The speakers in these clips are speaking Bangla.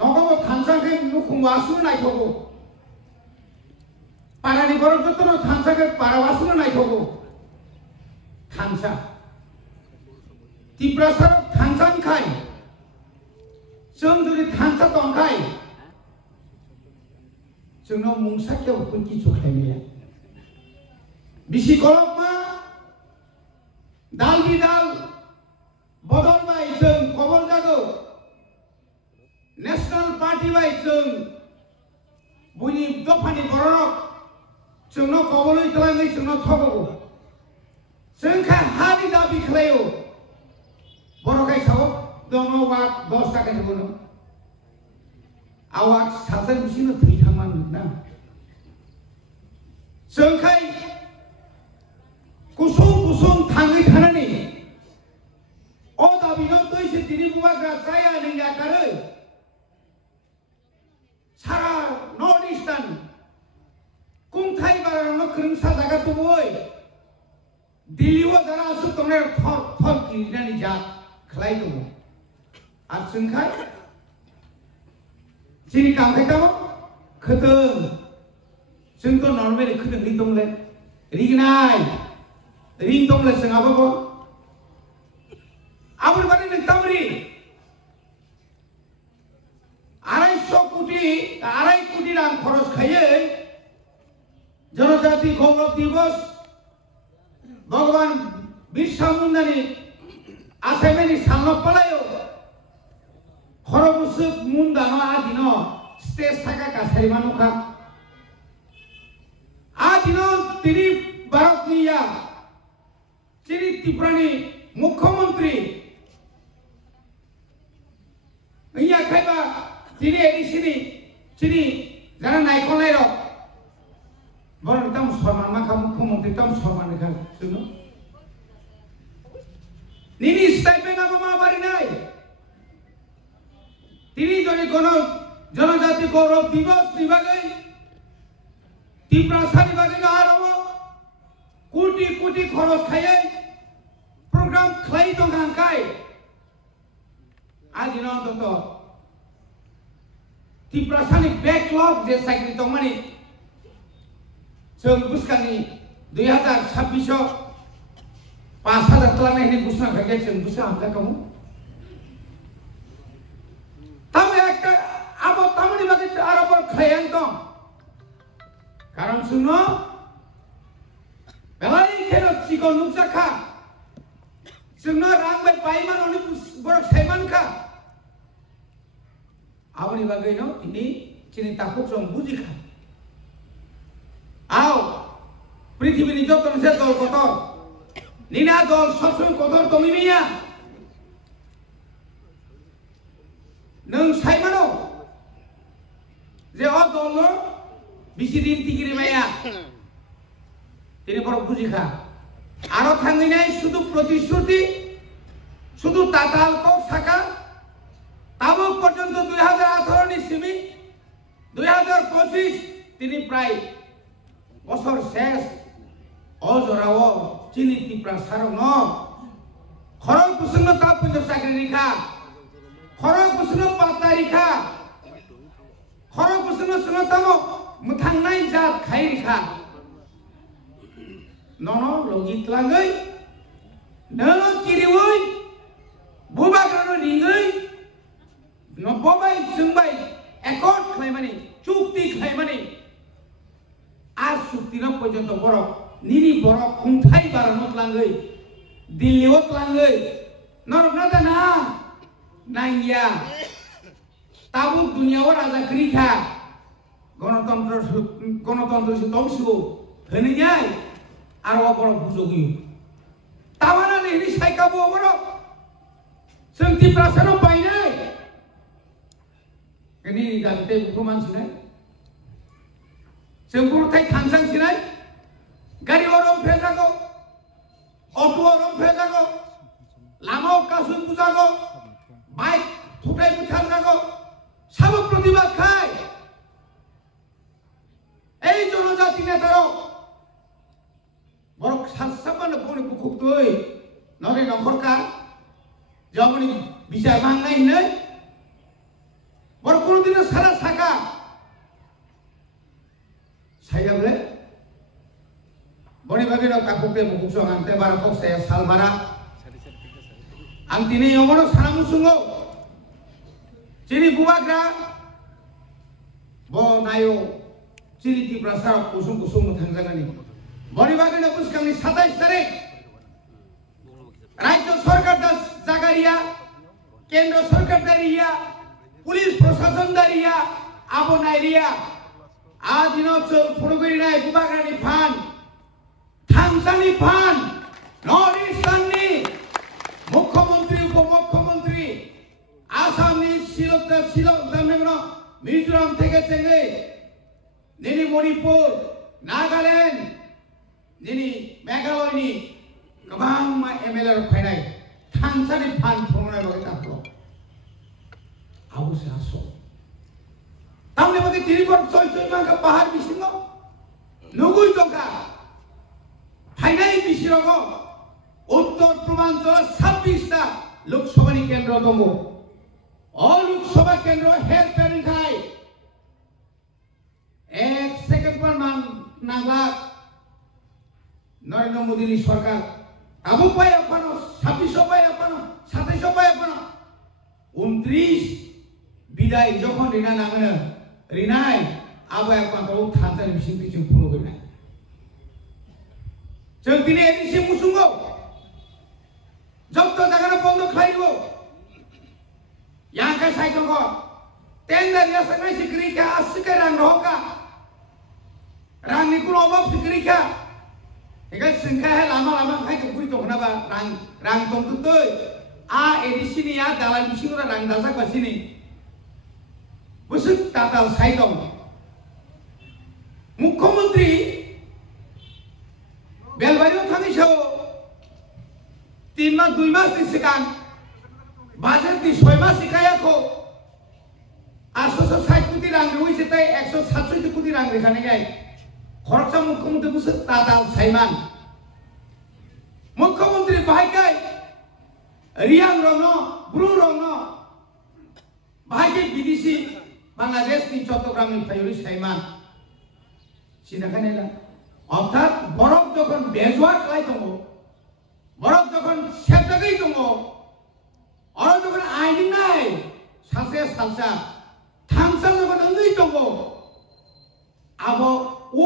নগব থানসাকে নুকুম ওয়াসু নাইথগো পারানি বড় যতন থানসাকে পারা ওয়াসু নাইথগো থানসা তিপ্রাসার থানসান খাই जों जुदि थांसा दंखाय जोंनाव मुंसाखियाव कुंकि चुखायनाया बिसि गरबमा दाल बिदाल बदल बाय जों खबर जागौ नेशनल पार्टी बाय जों बुनि दफानि बररक जोंनाव खबरै खालामै जोंनाव थगौ जोंखा हानि दाबि खालायो बरखाय साव दोनो वाक 10 टाका देबो आवाक सासे बिसिनो थै थांमान ना जोंखाय कुसुम कुसुम थाङै थानानै अ दाबिनो दैसे दिनि बुवाग्रा जाया नोंया कारो सारा नर्थ इस्टार्न कुंथाय बारानो खोंसा जागा दबोय दिल्लीआव जारा असु तने थर थर किनानि जा खलाय दङ आर जोंखाय जिनि कामखाय कामो खोदों जोंथ' नर्मेलि खोदों रि दंले रिगनाय रिं दंले जोंहाबो आबर बारे नोंथांमोननि 250 कोटी रां खरच खायै जनजाति गौरव दिवस भगवान बिरसा मुंडानि आसामनि साननो पलायो खरबुसु मुंडानो आदिनो स्टेज थाका कासारि मानुखा आदिनो तिनि भारतनिया चिरि त्रिपुरानि मुख्यमंत्री इया खायबा तिनि एडिसिनि चिनि जाना नायखनाय र बरं तम सन्मान माखा मुख्यमंत्री तम सन्मान खा जोंनो निनि स्टाइपेन्ड आबो माबारि नाय तिनि जने कोनो जनजाति गौरव दिवस निबागै त्रिपुरासानि बागै आरो कोटी कोटी खरच खायै प्रग्राम खाय दंखाय आदिनो अन्तत त्रिपुरासानि बेकलग जे साइकल दंमानि जों बुसकानि 2026 आव 5000 खालामनायनि घोषणा खायगे जों बुसा हामजाखौ तामे একটা আবো তামনি বাগে আরো খায়ান দं কারণ শুনো বেলাই খেলো চিকন নুকজাখা जोंनो रां बाय बायमान अनि बरक सायमानखा आबनि बागैनो तिनि चिनि ताखौ जों बुजिखा आव पृथ्वीनि जतनसे दल कतर निना दल सबसम कतर तमिमिया नों सायमानो जे अ दल बिसिदिन टिगिरि माया तिनि बरक बुजिखा आरो थांनाय शुद्ध प्रतिश्रुति शुद्ध ताताल को साका ताबो पर्यंत 2018 नि सिमी 2025 तिनि प्राय बছর শেষ অজরাও চিনি ত্রিপুরা সারং খরং কুসুম তাপ চাকরি রেখা খরং কুসুম পাতা রেখা খরং কুসুম সুনতম মুথাंनाय জাত খাই রেখা ननो लगित लागै ननो किरिवै बुबाग्रानो रिङै नबबाय जोंबाय एकर्ड खालामनानै चुक्ति खालामनानै आज चुक्तिनो पर्यन्त बरक निनि बरक खुंथाय बारानो लाङै दिल्लीआव लाङै नरकना दाना नांगिया ताबु दुनियाव राजा क्रिखा गणतन्त्र दंसु होनैयाय आरो बरक बुजोगि तावाना लेनि सायकाबो बरक जों त्रिपुरासानो बायनाय एनि दाबिते बुखौ मानसिनाय जों गुरुथाय थांसांसिनाय गारि अरम फेजागौ अट' अरम फेजागौ लामाव कासुन बुजागौ बाइक थुटाय बुथार जागौ साबो प्रतिबाद खाय এই জনজাতি নেতারক বড় সাতসাবান বনে বুকুই নরে নখরকা জমনি বিচার মাংনাই নে বড় salah saka saya boleh boni bagi nak kapuk dia mukso ante barakok saya salmara ang tini yomono sanamu sungo ciri bubagra bo nayo ciri ti prasar kusung thangjangan ni boni bagi nak puskang ni 27 tarik রাজ্য সরকার জাগারিয়া কেন্দ্র সরকার দাঁড়িয়া পুলিশ প্রশাসন দাঁড়িয়া আবনাইরিয়া আদিন অঞ্চল ফুরগুড়ি নাই বুবাগ্রানি ফান থাংসানি ফান নর্থ ইস্টার্ননি মুখ্যমন্ত্রী উপমুখ্যমন্ত্রী আসামনি শিলং মিজোরাম থেকে চেঙ্গে নিনি মণিপুর নাগাল্যান্ড নিনি মেঘালয়নি गोबां मा एमएलए फायनाय थांसानि फान थंनाय बागै तापलो आबुसे आसो तामने बागै तिरिबर चय मांगा पाहाड़ बिसिङो नुगुइ टका फायनाय बिसिरगो उत्तर पूर्वांचल 26 टा लोकसभानि केन्द्र दङ अ लोकसभा केन्द्र हेड पेरेंखाय एक सेकेंड पर मान नांगला नरेंद्र मोदी सरकार Abu paya pano, 26 paya pano, 27 paya pano, 29 bidai jokon rina namanya, rinai, abu yang pano thantan bising bising puno guna. Jeng tini edisi musungo, jok to jangan pondo khairo, yang kai sai joko, tenda dia sangai sikrika asikeran roka, rang nikul obab sikrika. Ikan sengkah lama-lama kai ke puri tong naba rang tong tutoi a edisi ni ya dalam bising ora rang dasak basini busuk tatal sai tong মুখ্যমন্ত্রী বেলবাড়িও থাকি 3 মাস 2 মাস সিকান বাজেট দি 6 মাস সিকায়াকো 860 কোটি রাং রইছে তাই 167 কোটি রাং রেখানে গায় খরচা মুখ্যমন্ত্রী বুঝে তাতাল সাইমান মুখ্যমন্ত্রী ভাইকাই রিয়াং রং ব্রু রং ভাইকে বিদেশি বাংলাদেশ নি চট্টগ্রামে ফাইরি সাইমান সিনাখানেলা অর্থাৎ বরফ যখন বেজওয়ার খাই দङ বরফ যখন সেপটাকেই দङ অর যখন আইনি নাই সাসে সালসা থামসা যখন ওই দङ আবো ও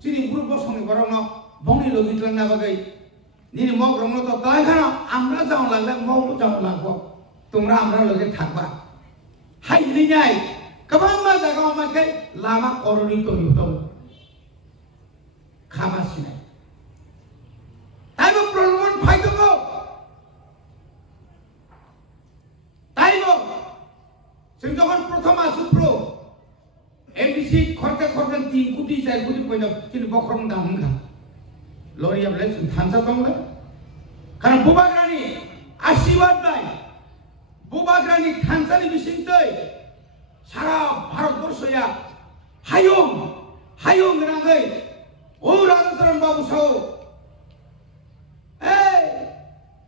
চিনি গ্রুপ বসংনি বরং বংনি লজিতলাং না বাগै নিনি মগ রং তো তাইখানা আমরা যাও লাগলে মগ যাও লাগবো তোমরা আমরা লগে থাকবা হাই নিয়াই गोबां मा जागा माके लामा करनि तो नितो खामासिनाय ताइबो प्रलमन फाइदोगो ताइबो जों जखन प्रथम आसुप्रो एमबीसी खरते 3 कोटी 4 कोटी पयना किनि बखरम दामखा लरियाबले जों थानसा दंले कारण बुबाग्रानि आशीर्वाद नाय बुबाग्रानि थानसानि बिसिंतै सारा भारतवर्षया हायुं गनाङै ओ राजचरण बाबु साउ ए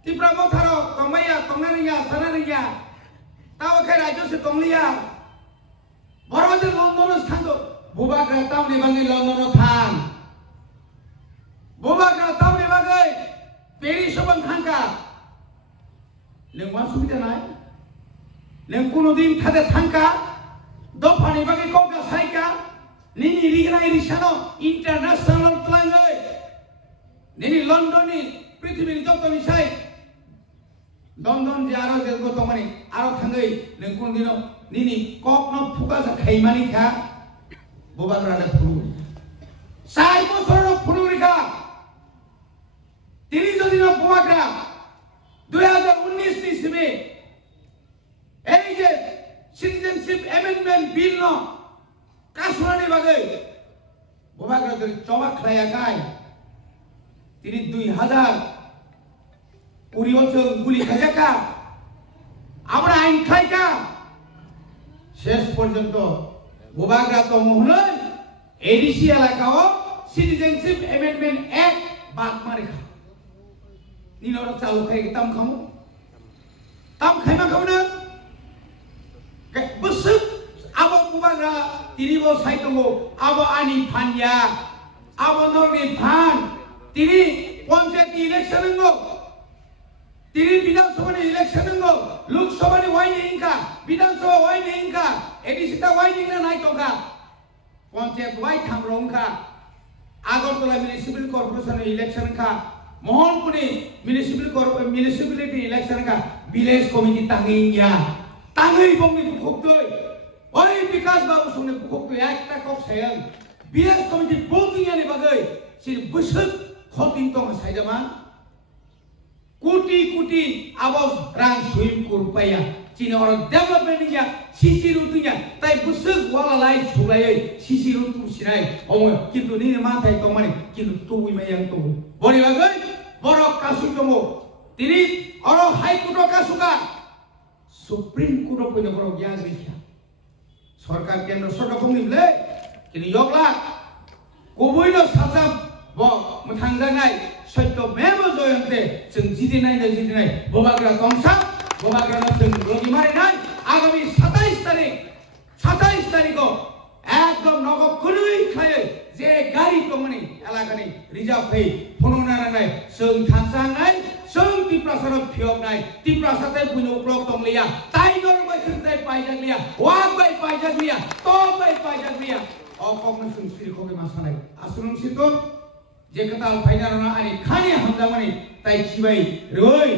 तिप्रा मथारो तंमाया तंनारिया सानारिया तावखे राज्य से तंलिया बरवाजे लंदन स्थान बुबाग्रा टाउन एबाङै लंदन थां बुबाग्रा टाउन एबाङै पेरिस बन थांका लेंमा सुबिदा नाय लें कुनो दिन थादे थांका दफानि बागै कौगा साइका निनि रिगना इरिसानो इंटरनेशनल प्लांगै निनि लंडननि पृथ्वीनि जतनि साइ लंडन जे आरो जे गतमानि आरो थांगै लेंकुन दिनो निनि ककनो फुका जा खाइमानि खा बुबाग्राले फुलु 4 বছৰৰ ফুলুरिका তিনি যদি না বুবাগ্রা 2019 नि सिमे এই যে Citizenship Amendment Bill no kasurani bagai bubagra dari coba kelayakai tini 2000 uri bocor guli khajaka আমরা আইন খাইকা শেষ পর্যন্ত বুবাগ্রা তো মোহনই এডিসি এলাকাও Citizenship Amendment Act বাদ মারে খা নিনরা চালু খাই তাম খাইমা খাবো না busuk abang tini bo saitongo abo ani phanya abo norni phan tini panchayat election ngo tini Bidhan Sabha election ngo Lok Sabha ni wai nei ka Bidhan Sabha wai nei ka edisita wai nei na nai to ka panchayat wai thamrong ka Agartala municipal corporation election ka Mohanpuri municipality election ka village committee tangi bongni bukhokdoi oi Bikas Babu sungni bukhokdoi ekta kok sayang village committee boking ani bagai sir busuk khotin tong saijama kuti abos rang suim kurupaya cini orang development nya sisi rutunya tai busuk wala lai sulai sisi rutu sinai omong kintu ni mantai to mani kintu tuwi mayang tu bori bagai borok kasu tomo tini orang high court kasuka supreme court punya borok yang begitu sarkar kendra sota bungni bele kini yokla kubuino sasam bo mutangjangai सत्य मेमो जोयन्ते जों जिदिनाय बोबाग्रा तंसा बोबाग्रा जों लगी मारिनाय आगामी 27 तारिखो एकदम नगद कुनुइ खायै जे गारि दंमोन एलाकानि रिजार्भ फै फनंना नांनाय जों थांसांनाय जों तिप्रासार फियबनाय तिप्रासाते बुनो ब्लक दंलिया टाइगर बायखै पाइजागलिया वाक बाय पाइजागलिया तो बाय पाइजागलिया अकमन जों सिरिखौ मासानाय आसुरं सितो जे कताल फाइनारना आनि खानि हामजामानि ताइ चिबाय रोय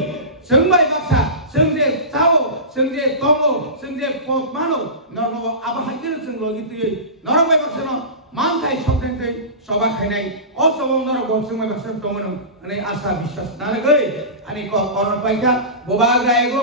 जोंबाय बाक्सा जों जे चावो जों जे तमो जों जे पदमानो नरनो आबाहागिर जों लगितयै नरबाय बाक्सानो मानथाय सबथेंथै सभा खायनाय असबं नरगो जोंबाय बाक्सा दंमोन अनि आशा विश्वास नारगै आनि को करन पाइका बोबा गायगो